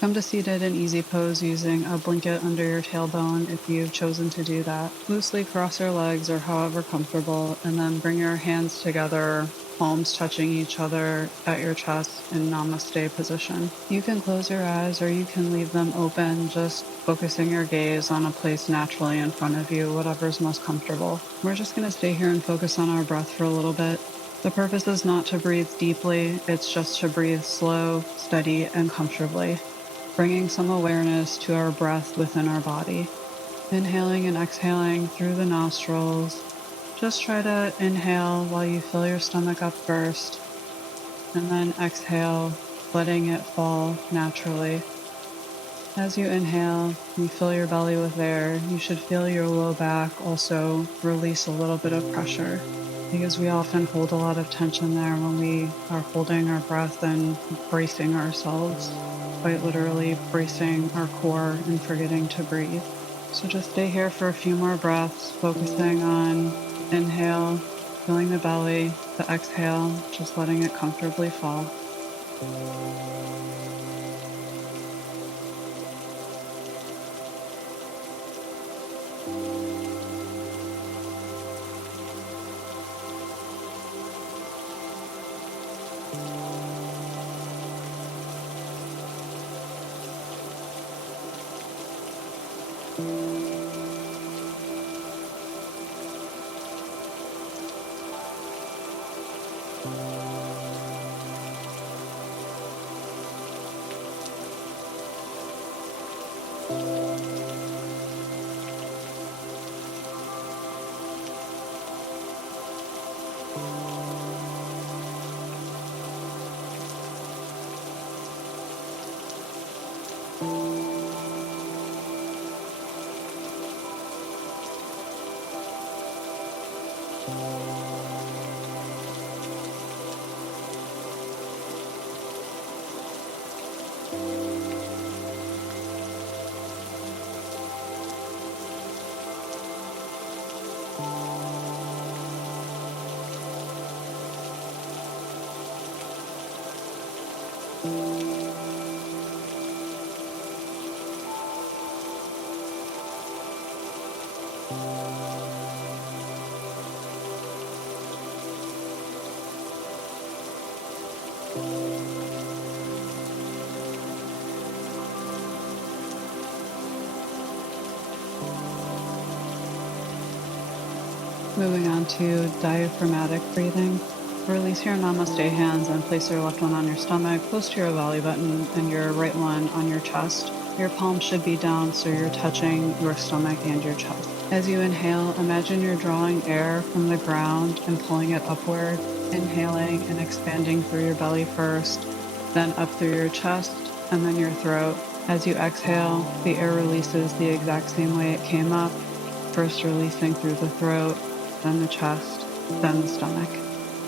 Come to seated and easy pose using a blanket under your tailbone if you've chosen to do that. Loosely cross your legs or however comfortable, and then bring your hands together, palms touching each other at your chest in Namaste position. You can close your eyes or you can leave them open, just focusing your gaze on a place naturally in front of you, whatever's most comfortable. We're just going to stay here and focus on our breath for a little bit. The purpose is not to breathe deeply, it's just to breathe slow, steady, and comfortably, bringing some awareness to our breath within our body. Inhaling and exhaling through the nostrils. Just try to inhale while you fill your stomach up first, and then exhale, letting it fall naturally. As you inhale, you fill your belly with air. You should feel your low back also release a little bit of pressure, because we often hold a lot of tension there when we are holding our breath and bracing ourselves, quite literally bracing our core and forgetting to breathe. So just stay here for a few more breaths, focusing on inhale, filling the belly, the exhale, just letting it comfortably fall. Moving on to diaphragmatic breathing. Release your Namaste hands and place your left one on your stomach, close to your belly button, and your right one on your chest. Your palms should be down so you're touching your stomach and your chest. As you inhale, imagine you're drawing air from the ground and pulling it upward, inhaling and expanding through your belly first, then up through your chest, and then your throat. As you exhale, the air releases the exact same way it came up, first releasing through the throat, then the chest, then the stomach.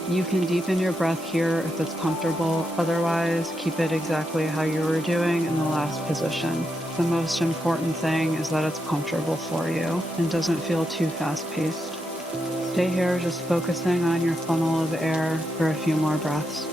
You can deepen your breath here if it's comfortable. Otherwise, keep it exactly how you were doing in the last position. The most important thing is that it's comfortable for you and doesn't feel too fast-paced. Stay here just focusing on your funnel of air for a few more breaths.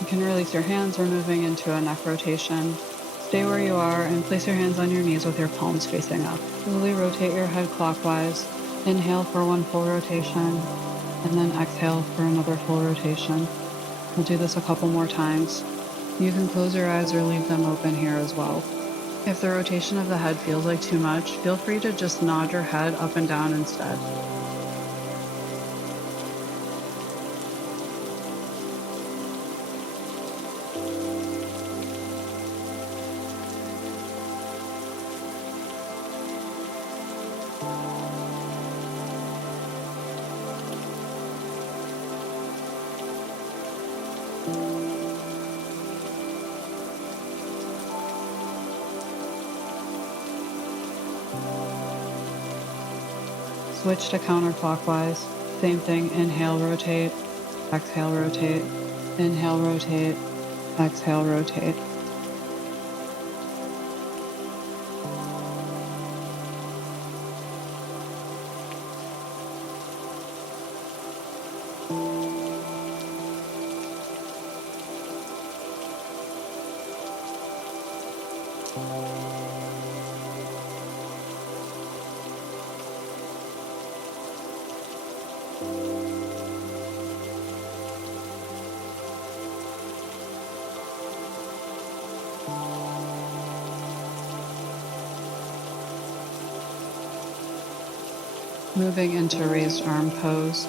You can release your hands. We're moving into a neck rotation. Stay where you are and place your hands on your knees with your palms facing up. Slowly rotate your head clockwise. Inhale for one full rotation, and then exhale for another full rotation. We'll do this a couple more times. You can close your eyes or leave them open here as well. If the rotation of the head feels like too much, feel free to just nod your head up and down instead. Switch to counterclockwise. Same thing, inhale, rotate, exhale, rotate, inhale, rotate, exhale, rotate. Moving into raised arm pose.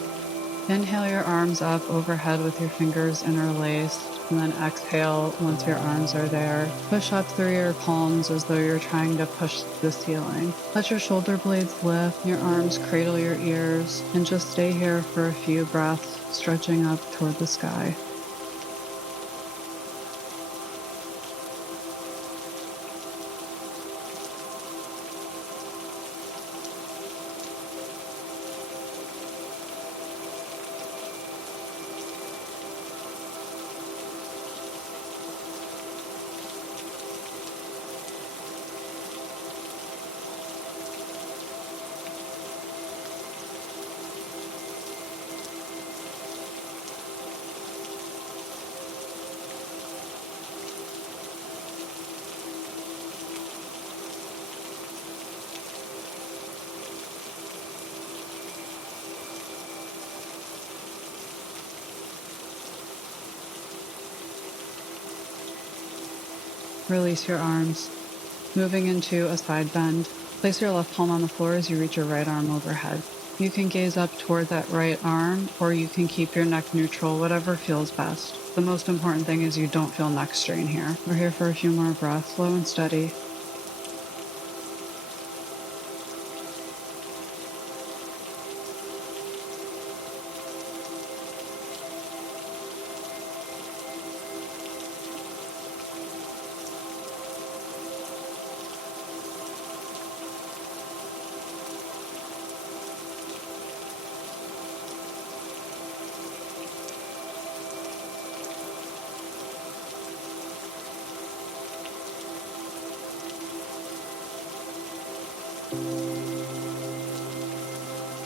Inhale your arms up overhead with your fingers interlaced, and then exhale once your arms are there. Push up through your palms as though you're trying to push the ceiling. Let your shoulder blades lift, your arms cradle your ears, and just stay here for a few breaths, stretching up toward the sky. Release your arms. Moving into a side bend. Place your left palm on the floor as you reach your right arm overhead. You can gaze up toward that right arm, or you can keep your neck neutral, whatever feels best. The most important thing is you don't feel neck strain here. We're here for a few more breaths, slow and steady.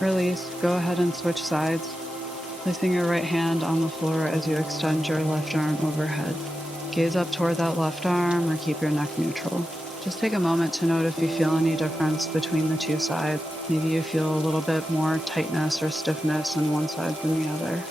Release. Go ahead and switch sides, placing your right hand on the floor as you extend your left arm overhead. Gaze up toward that left arm or keep your neck neutral. Just take a moment to note if you feel any difference between the two sides. Maybe you feel a little bit more tightness or stiffness on one side than the other.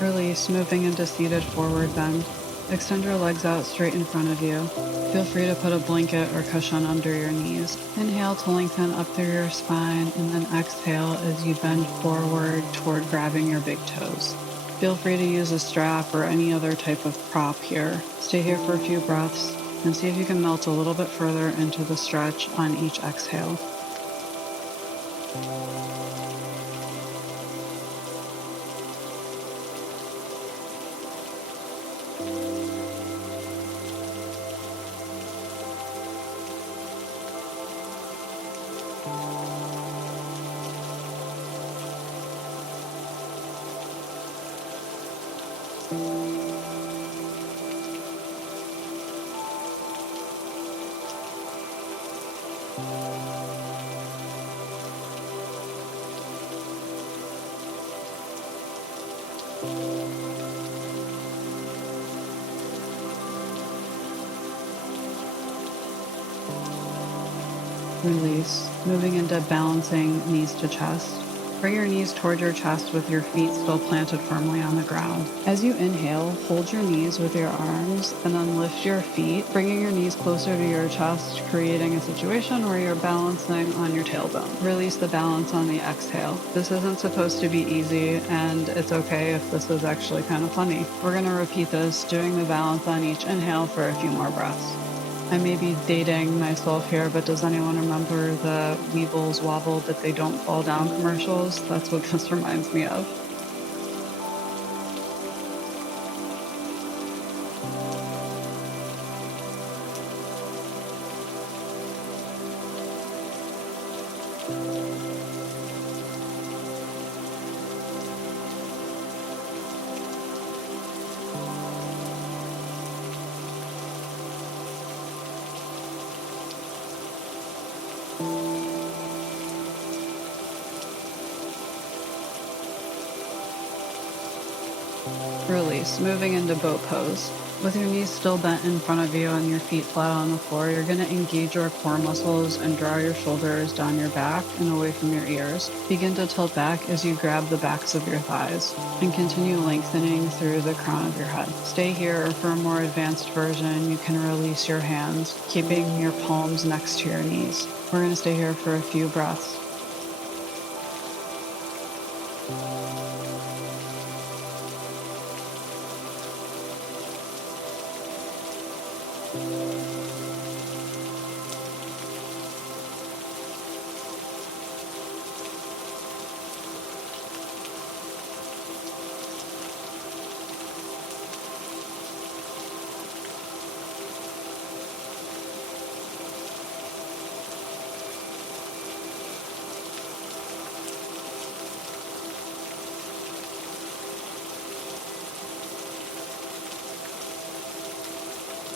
Release, moving into seated forward bend. Extend your legs out straight in front of you. Feel free to put a blanket or cushion under your knees. Inhale to lengthen up through your spine, and then exhale as you bend forward toward grabbing your big toes. Feel free to use a strap or any other type of prop here. Stay here for a few breaths and see if you can melt a little bit further into the stretch on each exhale. Release, moving into balancing knees to chest. Bring your knees toward your chest with your feet still planted firmly on the ground. As you inhale, hold your knees with your arms and then lift your feet, bringing your knees closer to your chest, creating a situation where you're balancing on your tailbone. Release the balance on the exhale. This isn't supposed to be easy, and it's okay if this is actually kind of funny. We're going to repeat this, doing the balance on each inhale for a few more breaths. I may be dating myself here, but does anyone remember the Weebles wobble but they don't fall down commercials? That's what this reminds me of. Release, moving into boat pose. With your knees still bent in front of you and your feet flat on the floor, you're going to engage your core muscles and draw your shoulders down your back and away from your ears. Begin to tilt back as you grab the backs of your thighs and continue lengthening through the crown of your head. Stay here, or for a more advanced version, you can release your hands, keeping your palms next to your knees. We're going to stay here for a few breaths.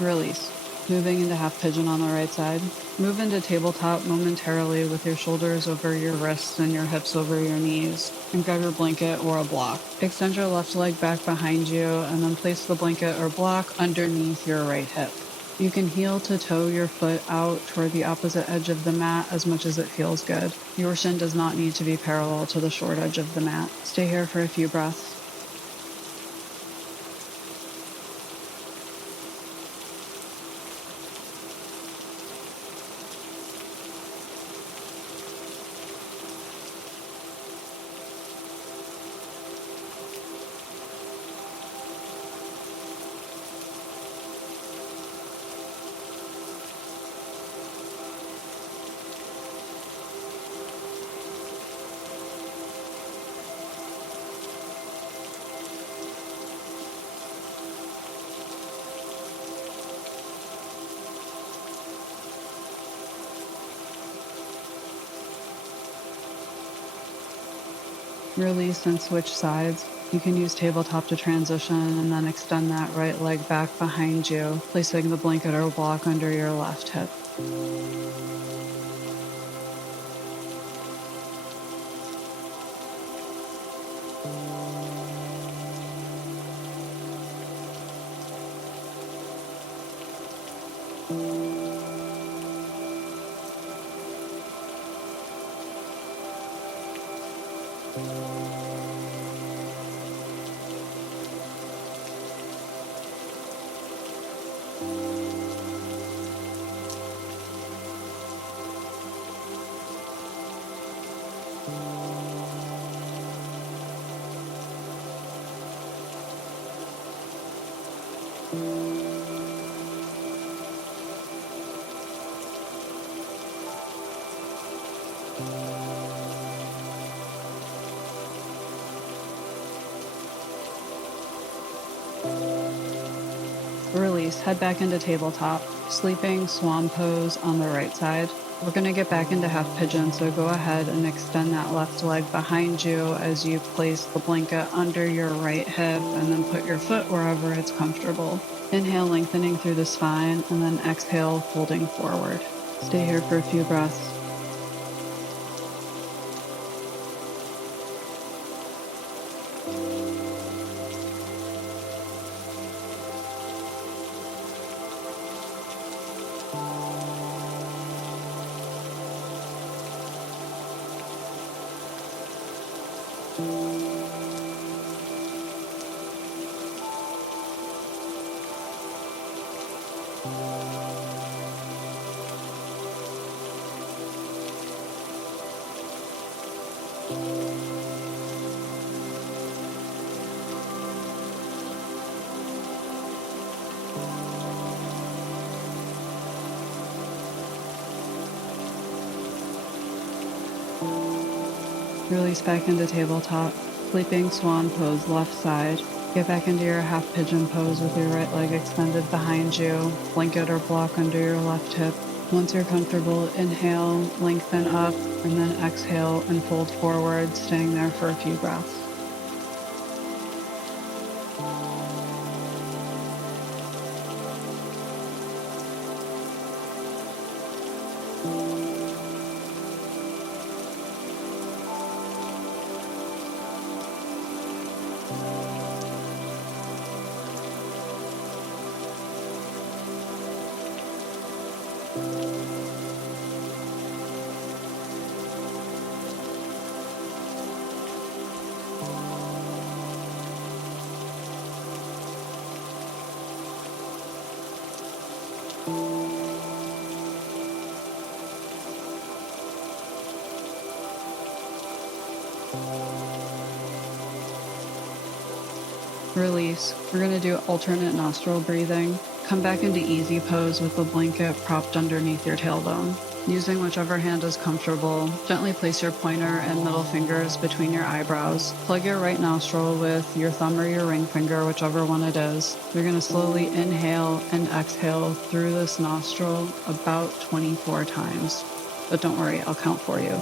Release. Moving into half pigeon on the right side. Move into tabletop momentarily with your shoulders over your wrists and your hips over your knees. And grab your blanket or a block. Extend your left leg back behind you and then place the blanket or block underneath your right hip. You can heel to toe your foot out toward the opposite edge of the mat as much as it feels good. Your shin does not need to be parallel to the short edge of the mat. Stay here for a few breaths. Release and switch sides. You can use tabletop to transition and then extend that right leg back behind you, placing the blanket or block under your left hip. Release, head back into tabletop. Sleeping swan pose on the right side. We're going to get back into half pigeon, so go ahead and extend that left leg behind you as you place the blanket under your right hip and then put your foot wherever it's comfortable. Inhale, lengthening through the spine, and then exhale, folding forward. Stay here for a few breaths. Release back into tabletop. Sleeping swan pose left side. Get back into your half pigeon pose with your right leg extended behind you. Blanket or block under your left hip. Once you're comfortable, inhale, lengthen up, and then exhale and fold forward, staying there for a few breaths. Release. We're going to do alternate nostril breathing. Come back into easy pose with the blanket propped underneath your tailbone. Using whichever hand is comfortable, gently place your pointer and middle fingers between your eyebrows. Plug your right nostril with your thumb or your ring finger, whichever one it is. You're going to slowly inhale and exhale through this nostril about 24 times. But don't worry, I'll count for you.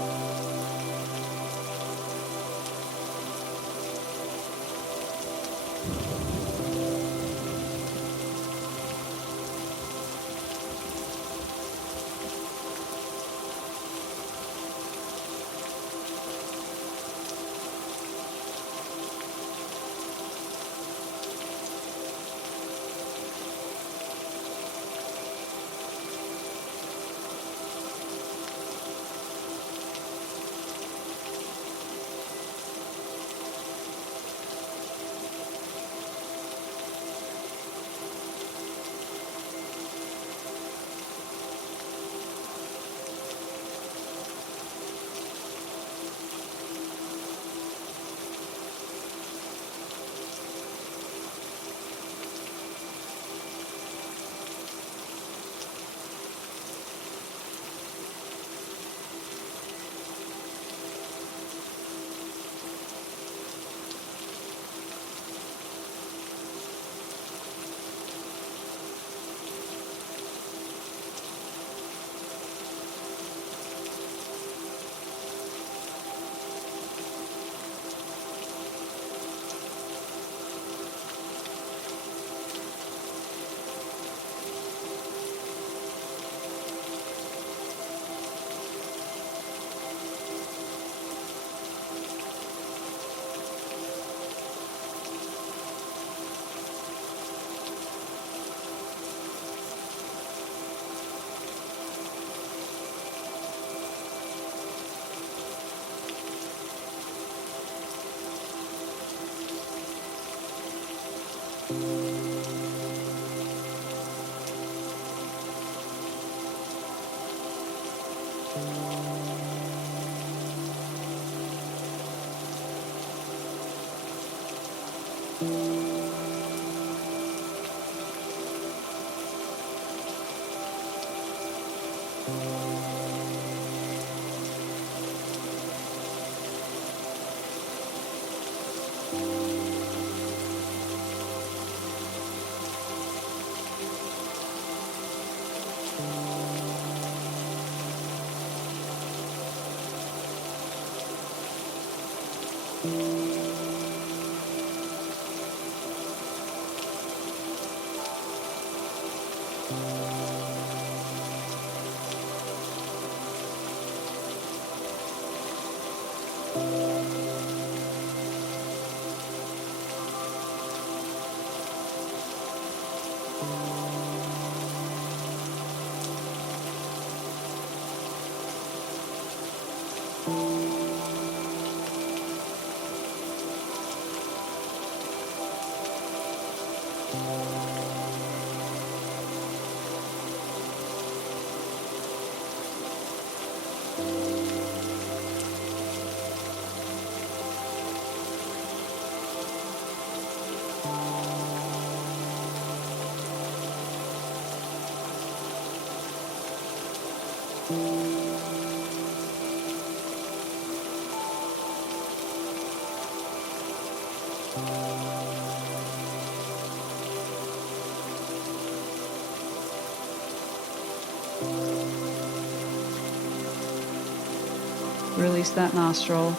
Release that nostril,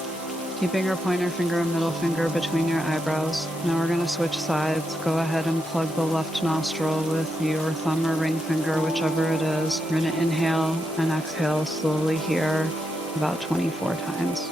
keeping your pointer finger and middle finger between your eyebrows. Now we're going to switch sides. Go ahead and plug the left nostril with your thumb or ring finger, whichever it is. You're going to inhale and exhale slowly here about 24 times.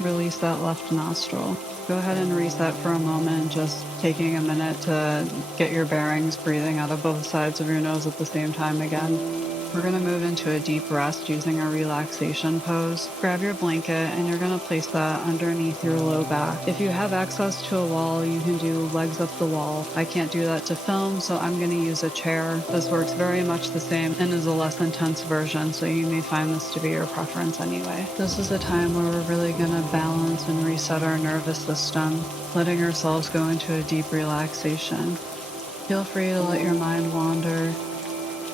Release that left nostril. Go ahead and reset for a moment, just taking a minute to get your bearings, breathing out of both sides of your nose at the same time again. We're going to move into a deep rest using our relaxation pose. Grab your blanket and you're going to place that underneath your low back. If you have access to a wall, you can do legs up the wall. I can't do that to film, so I'm going to use a chair. This works very much the same and is a less intense version, so you may find this to be your preference anyway. This is a time where we're really going to balance and reset our nervous system, letting ourselves go into a deep relaxation. Feel free to let your mind wander.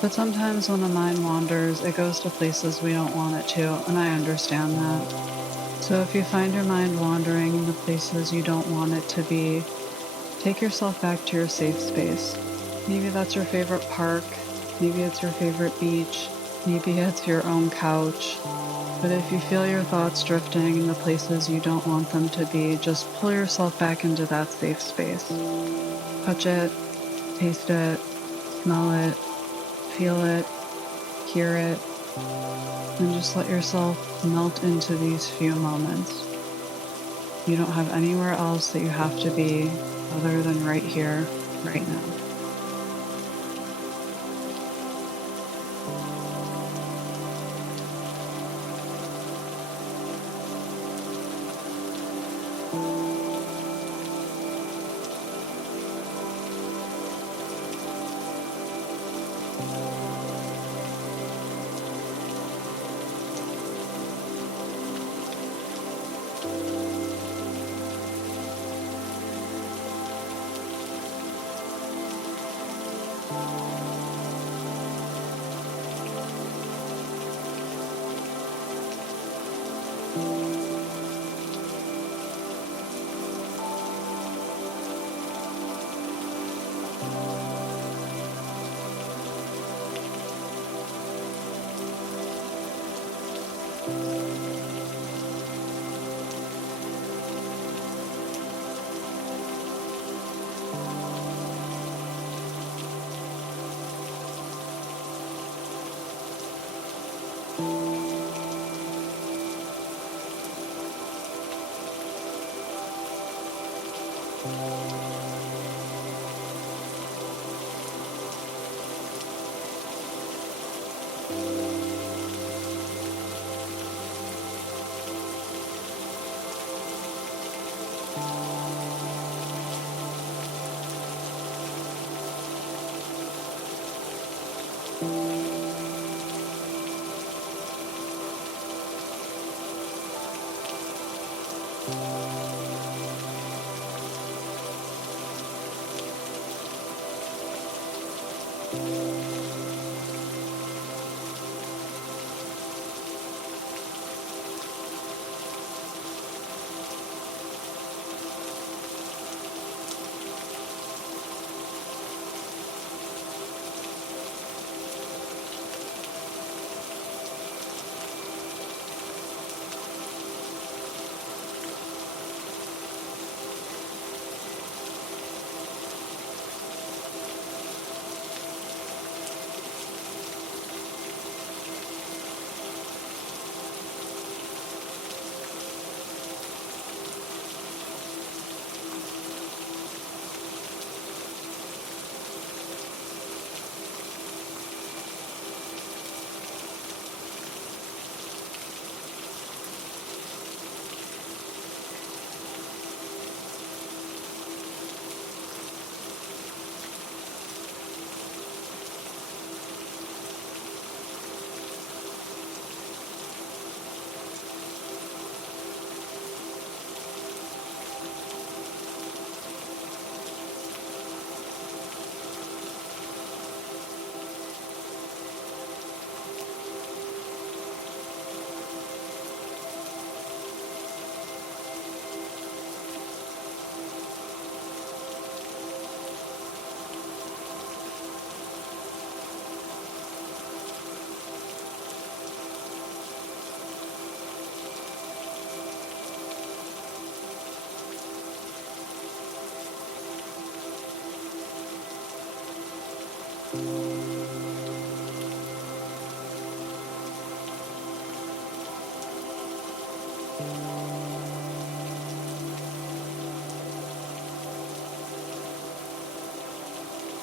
But sometimes when the mind wanders, it goes to places we don't want it to, and I understand that. So if you find your mind wandering in the places you don't want it to be, take yourself back to your safe space. Maybe that's your favorite park, maybe it's your favorite beach, maybe it's your own couch. But if you feel your thoughts drifting in the places you don't want them to be, just pull yourself back into that safe space. Touch it, taste it, smell it, feel it, hear it, and just let yourself melt into these few moments. You don't have anywhere else that you have to be other than right here, right now.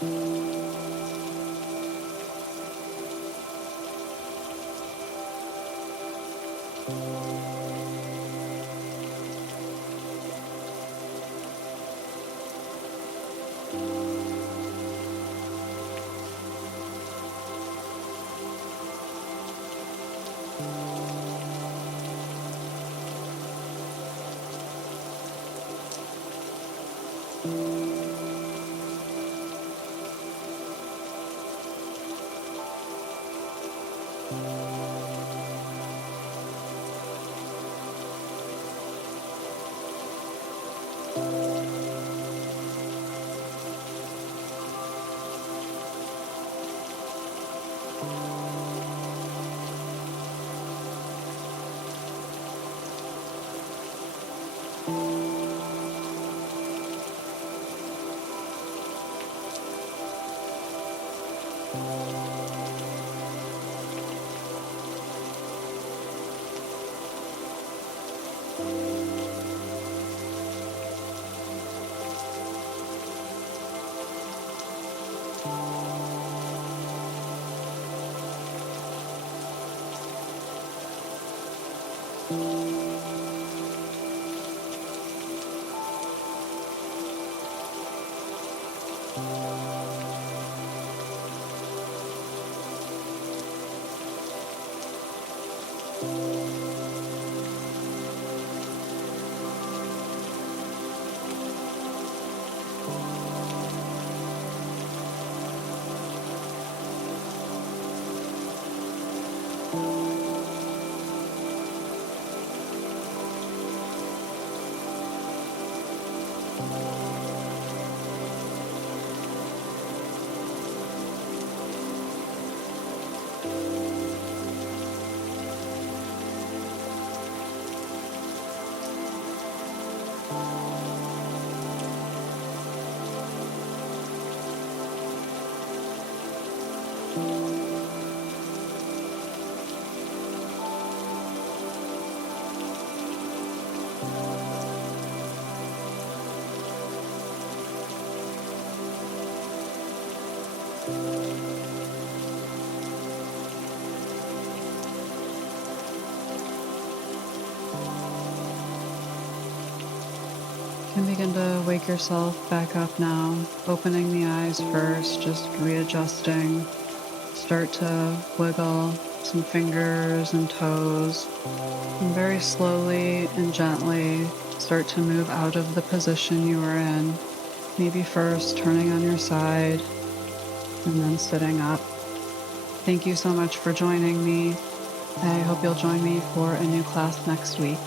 You can begin to wake yourself back up now, opening the eyes first, just readjusting. Start to wiggle some fingers and toes, and very slowly and gently start to move out of the position you were in. Maybe first turning on your side and then sitting up. Thank you so much for joining me. I hope you'll join me for a new class next week.